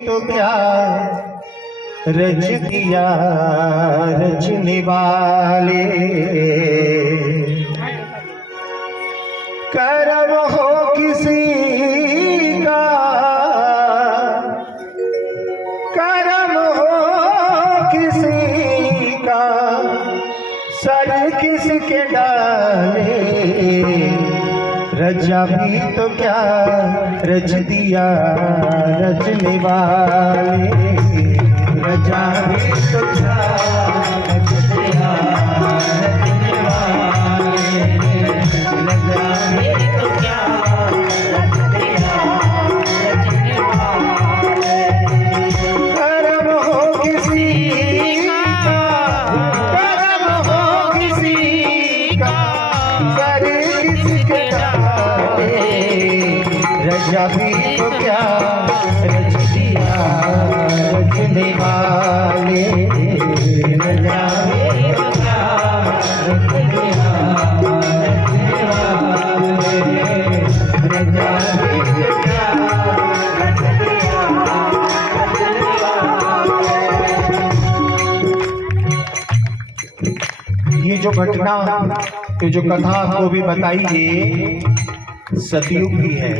तो क्या रच दिया रचने वाले, करम हो किसी का, करम हो किसी का, सर किसके डाले, रचा भी तो क्या रच दिया रचने वाले, रचा भी तो क्या रच दिया रचने वाले, रचा भी तो क्या रच दिया रचने वाले, करम हो किसी का, करम हो किसी का, सर किसके रचा भी तो क्या रच दिया रचने वाले, रचा भी तो क्या रच दिया रचने वाले, रचा भी तो क्या रच दिया रचने वाले। ये जो घटना की जो कथा आपको भी बताई, ये सतयुग की है।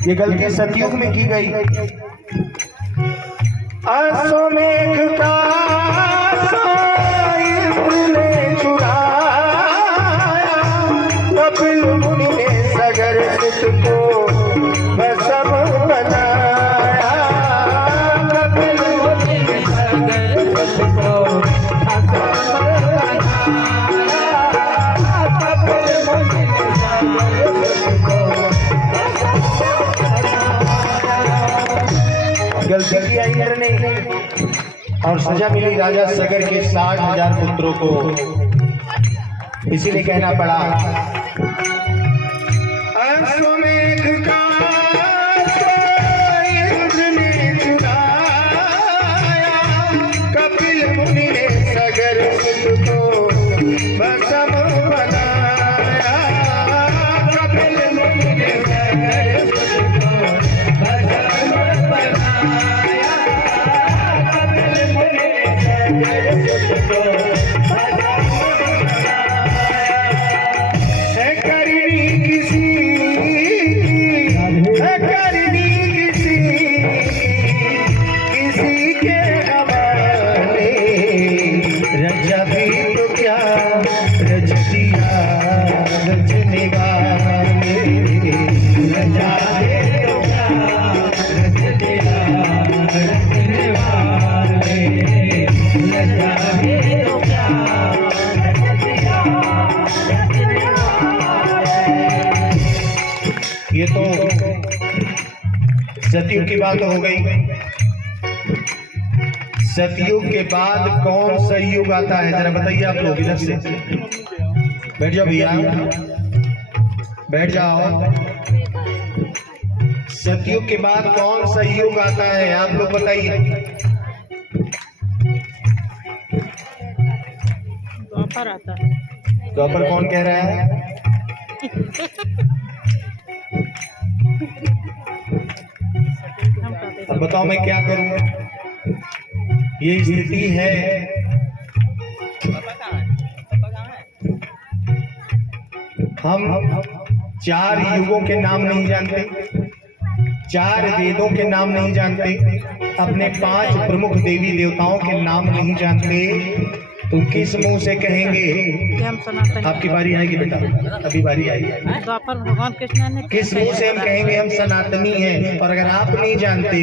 ये गलती सतयुग में की गई। अश्वमेघ का इंद्र ने चुराया, कपिल मुनि ने सगर को भस्म बनाया, कपिल मुनि ने सगर को भस्म बनाया, कपिल मुनि ने सगर को गलती किया इंद्र ने और सजा मिली राजा सगर के 60,000 पुत्रों को। इसीलिए कहना पड़ा अश्वमेघ का इंद्र ने चुराया, कपिल मुनि ने सगर को भस्म बनाया, कपिल मुनि ने सगर को भस्म बनाया, कपिल मुनि ने सगर को है करनी किसी की, है करनी किसी किसी के हवाले, रचा भी तो क्या रच दिया रचने वाले, रचा भी तो क्या रच दिया रचने वाले, रचा भी तो क्या रच दिया रचने वाले। ये तो सतयुग की बात हो गई। सतयुग के बाद कौन सा युग आता है, जरा बताइए आप लोग। इधर से बैठ जाओ भैया, बैठ जाओ। सतयुग के बाद कौन सा युग आता है, आप लोग बताइए। द्वापर आता है। द्वापर कौन कह रहा है? अब बताओ मैं क्या करूं। ये स्थिति है। हम 4 युगों के नाम नहीं जानते, 4 वेदों के नाम नहीं जानते, अपने 5 प्रमुख देवी देवताओं के नाम नहीं जानते, तो किस मुंह से कहेंगे हम सनातन? आपकी बारी आएगी बेटा, अभी बारी आएगी। द्वापर भगवान कृष्ण ने किस मुंह से हम कहेंगे हम सनातनी हैं? और अगर आप नहीं जानते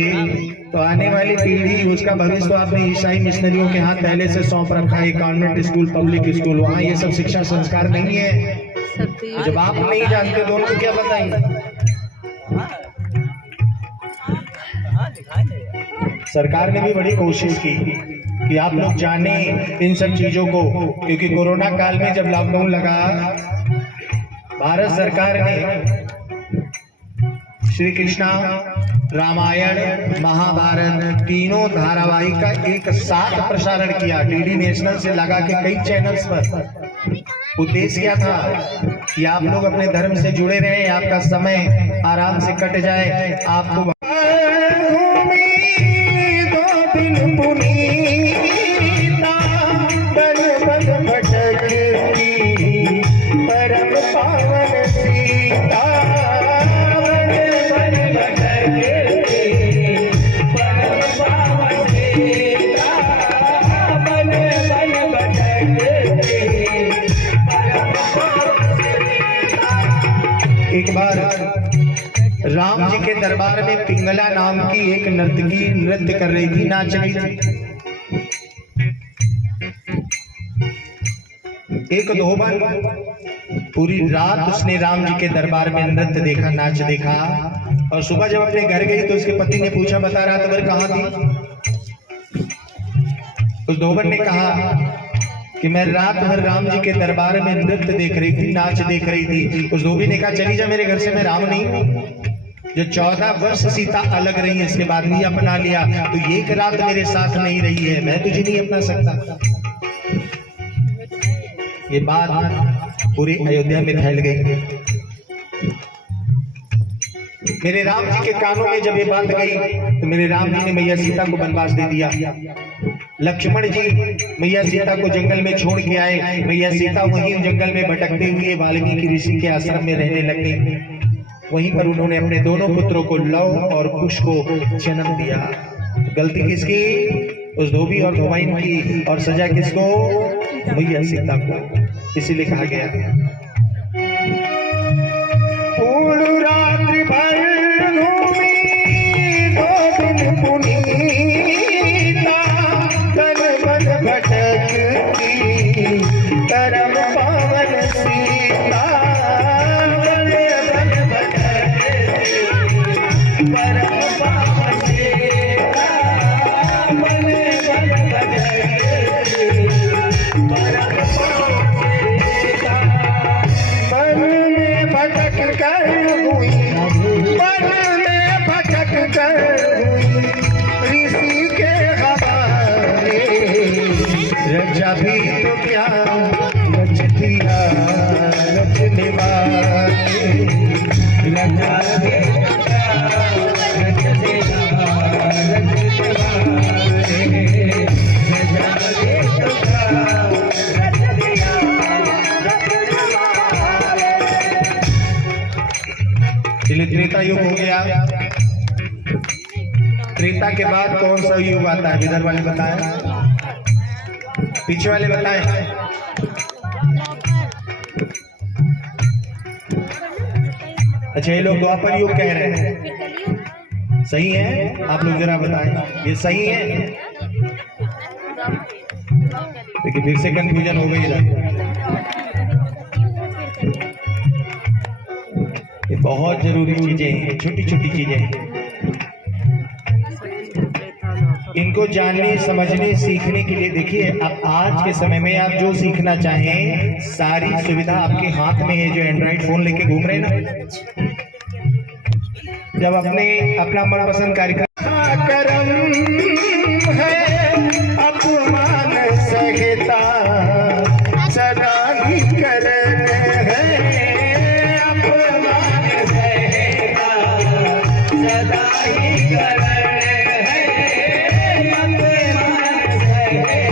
तो आने वाली पीढ़ी, उसका भविष्य आपने ईसाई मिशनरियों के हाथ पहले से सौंप रखा है। कॉन्वेंट स्कूल, पब्लिक स्कूल, वहाँ ये सब शिक्षा संस्कार नहीं है। तो जब आप नहीं जानते तो उनको क्या बताएंगे? सरकार ने भी बड़ी कोशिश की कि आप लोग जाने इन सब चीजों को, क्योंकि कोरोना काल में जब लॉकडाउन लगा, भारत सरकार ने श्री कृष्णा, रामायण, महाभारत तीनों धारावाहिक का एक साथ प्रसारण किया डीडी नेशनल से लगा के कई चैनल्स पर। उद्देश्य क्या था कि आप लोग अपने धर्म से जुड़े रहें, आपका समय आराम से कट जाए, आपको दरबार में पिंगला नाम की एक नर्तकी नृत्य कर रही थी, नाच रही थी। एक धोबन पूरी रात उसने राम जी के दरबार में नृत्य देखा, नाच देखा, और सुबह जब अपने घर गई तो उसके पति ने पूछा, बता रात भर कहाँ थी? उस धोबन ने कहा कि मैं रात भर राम जी के दरबार में नृत्य देख रही थी, नाच देख रही थी। उस धोबी ने कहा, चली जा मेरे घर से, मैं राम नहीं हूँ। जो 14 वर्ष सीता अलग रही है, इसके बाद नहीं अपना लिया, तो एक रात मेरे साथ नहीं रही है, मैं तुझे नहीं अपना सकता। ये बात पूरी अयोध्या में फैल गई। मेरे राम जी के कानों में जब ये बात गई तो मेरे राम जी ने मैया सीता को वनवास दे दिया। लक्ष्मण जी मैया सीता को जंगल में छोड़ के आए। मैया सीता वहीं जंगल में भटकते हुए वाल्मीकि ऋषि के आश्रम में रहने लगे। वहीं पर उन्होंने अपने दोनों पुत्रों को लव और कुश को जन्म दिया। गलती किसकी? उस धोबी और धोबाइन की, और सजा किसको? मैया सीता को। इसीलिए कहा गया, पूर्ण रात्रि भर घूमी, 2 दिन पुनीता, तन मन भटकती, करम पावन सीता, तन मन भटकती, करम पावन सीता, मन मन भटकती, करम भटक कर हुई, मन में भटक कर हुई, ऋषि के हवाले, रचा भी तो क्या रच दिया, रचने वाले, रचा भी तो क्या रच दिया, रचने वाले, रचा भी तो क्या रच दिया, त्रेता युग हो गया। त्रेता के बाद कौन सा युग आता है? विदर्भ वाले बताए, पीछे वाले बताए। अच्छा, ये लोग द्वापर युग कह रहे हैं, सही है? आप लोग जरा बताएं, ये सही है? देखिए फिर से कंफ्यूजन हो गई इधर। ये बहुत जरूरी चीजें हैं, छोटी छोटी चीजें हैं, इनको जानने, समझने, सीखने के लिए देखिए, आप आज के समय में आप जो सीखना चाहें सारी सुविधा आपके हाथ में है। जो एंड्रॉइड फोन लेके घूम रहे हैं ना, जब अपना मनपसंद कार्यक्रम करम है, अपमान सहता सदा ही करन है, अपमान सहता सदा ही करन है, अपमान सहता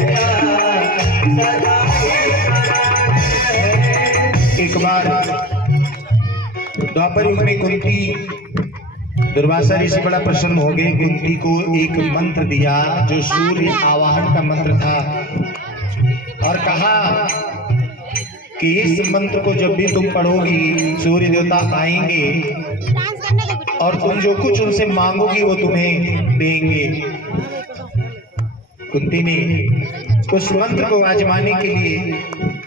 सदा ही करन है। एक बार द्वापर युग में कुंती, दुर्वासा ऋषि बड़ा प्रसन्न हो गए। कुंती को एक मंत्र दिया जो सूर्य आवाहन का मंत्र था, और कहा कि इस मंत्र को जब भी तुम पढ़ोगी सूर्य देवता आएंगे और तुम जो कुछ उनसे मांगोगी वो तुम्हें देंगे। कुंती ने उस मंत्र को आजमाने के लिए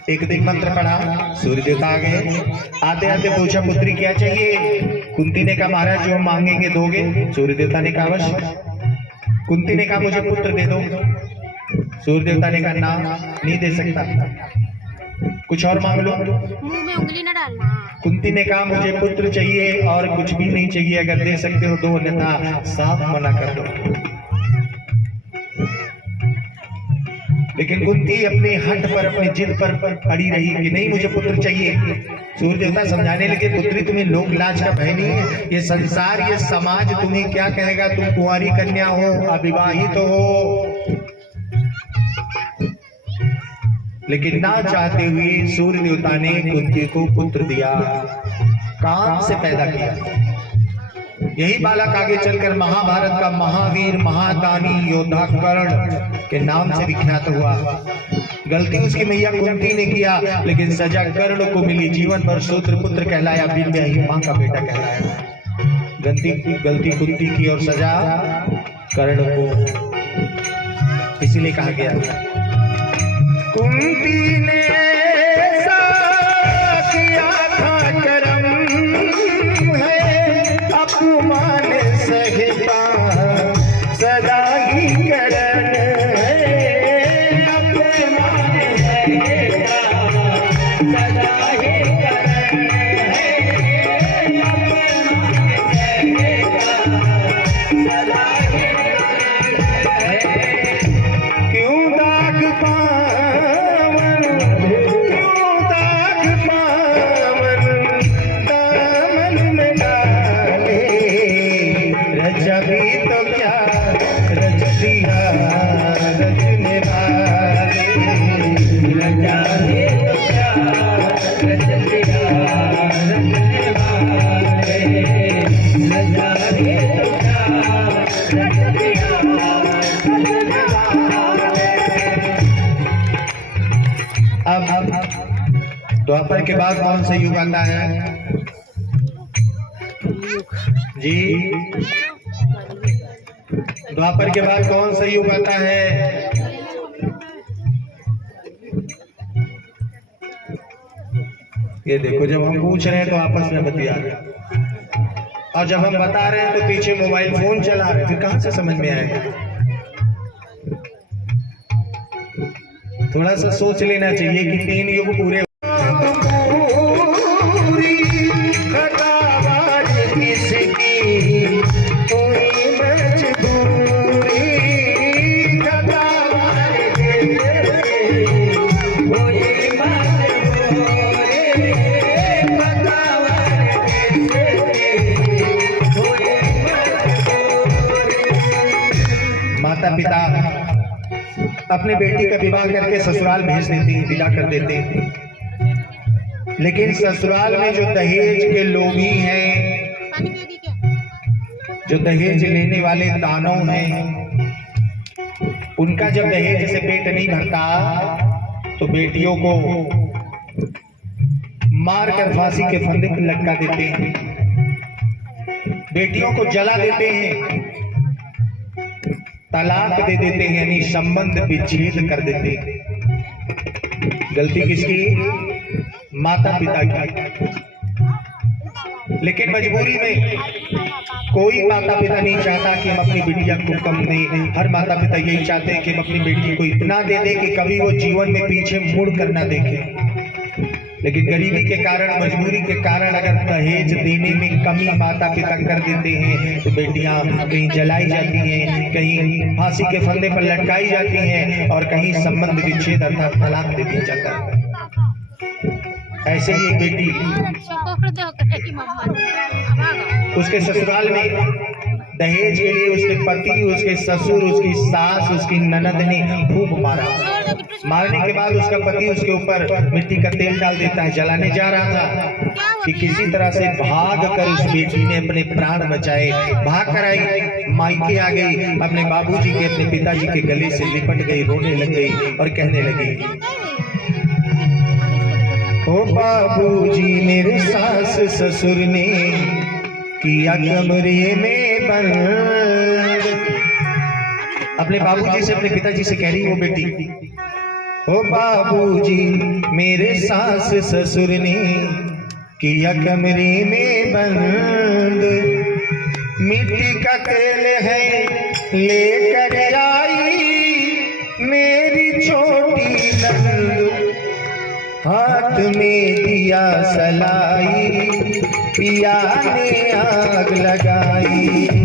एक दिन मंत्र पढ़ा, सूर्य देवता आ गए। आते आते पूछा, पुत्री क्या चाहिए? कुंती ने कहा, महाराज जो हम मांगेंगे दोगे? सूर्य देवता ने कहा अवश्य। कुंती ने कहा, मुझे पुत्र दे दो। सूर्य देवता ने कहा, ना नहीं दे सकता, कुछ और मांग लो। मुंह में उंगली न डालना। कुंती ने कहा, मुझे पुत्र चाहिए और कुछ भी नहीं चाहिए, अगर दे सकते हो दो, अन्यथा साफ मना कर दो। लेकिन कुंती अपने हट पर, अपनी जिद पर अड़ी रही कि नहीं, मुझे पुत्र चाहिए। सूर्य देवता समझाने लगे, पुत्री तुम्हें लोक लाज का भय नहीं है? ये संसार, ये समाज तुम्हें क्या कहेगा? तुम कुंवारी कन्या हो, अविवाहित हो। लेकिन ना चाहते हुए सूर्य देवता ने कुंती को पुत्र दिया, काम से पैदा किया। यही बालक आगे चलकर महाभारत का महावीर, महादानी योद्धा कर्ण के नाम से विख्यात हुआ। गलती उसकी मैया कुंती ने किया, लेकिन सजा कर्ण को मिली। जीवन भर शूद्र पुत्र कहलाया, विद्या ही मां का बेटा कहलाया। गलती कुंती की और सजा कर्ण को। इसीलिए कहा गया कुंती ने ऐसा किया था करम है, अपमान सहता सदा ही करण है, अपमान सहता सदा ही करण है, सदा ही क्यों दाग पावन दामन में डाले, रचा भी तो क्या रच दिया रचने वाले, रचा भी तो क्या रच दिया रचने वाले, रचा भी तो क्या रच दिया रचने वाले। अब द्वापर के बाद कौन सा युग आता है जी? द्वापर के बाद कौन सा युग आता है? ये देखो, जब हम पूछ रहे हैं तो आपस में बतिया रहे हैं, और जब हम बता रहे हैं तो पीछे मोबाइल फोन चला रहे हैं, फिर कहां से समझ में आएगा? थोड़ा सा सोच लेना चाहिए कि 3 युग पूरे माता पिता अपने बेटी का विवाह करके ससुराल भेज देते हैं, विदा कर देते हैं, लेकिन ससुराल में जो दहेज के लोभी हैं, जो दहेज लेने वाले दानव हैं, उनका जब दहेज से पेट नहीं भरता तो बेटियों को मारकर फांसी के फंदे पर लटका देते हैं, बेटियों को जला देते हैं, तलाक दे देते हैं, यानी संबंध विच्छेद कर देते हैं। गलती किसकी? माता पिता की। लेकिन मजबूरी में कोई माता पिता नहीं चाहता कि हम अपनी बिटिया को कम दें। हर माता पिता यही चाहते हैं कि हम अपनी बेटी को इतना दे दें कि कभी वो जीवन में पीछे मुड़ कर ना देखे। लेकिन गरीबी के कारण, मजबूरी के कारण अगर दहेज देने में कमी माता पिता कर देते हैं तो बेटियां कहीं जलाई जाती हैं, कहीं फांसी के फंदे पर लटकाई जाती हैं, और कहीं संबंध विच्छेद अर्थात तलाक दे दिया जाता है। ऐसे ही एक बेटी उसके ससुराल में दहेज के लिए उसके पति, उसके ससुर, उसकी सास, उसकी ननद ने खूब मारा। मारने के बाद उसका पति उसके ऊपर मिट्टी का तेल डाल देता है। जलाने जा रहा था कि किसी तरह से भाग कर उस बेटी ने अपने प्राण बचाए। भाग कर आई, मायके आ गई, अपने बाबूजी के, अपने पिताजी के गले से लिपट गई, रोने लग गई और कहने लगी, ओ बाबूजी मेरे सास ससुर ने किया कमरे में बंद। अपने बाबूजी से, अपने पिताजी से कह रही वो बेटी, ओ बाबूजी मेरे सास ससुर ने किया कमरे में बंद, मिट्टी का तेल है लेकर आई मेरी छोटी नंद, हाथ में दिया सलाई पिया ने आग लगाई।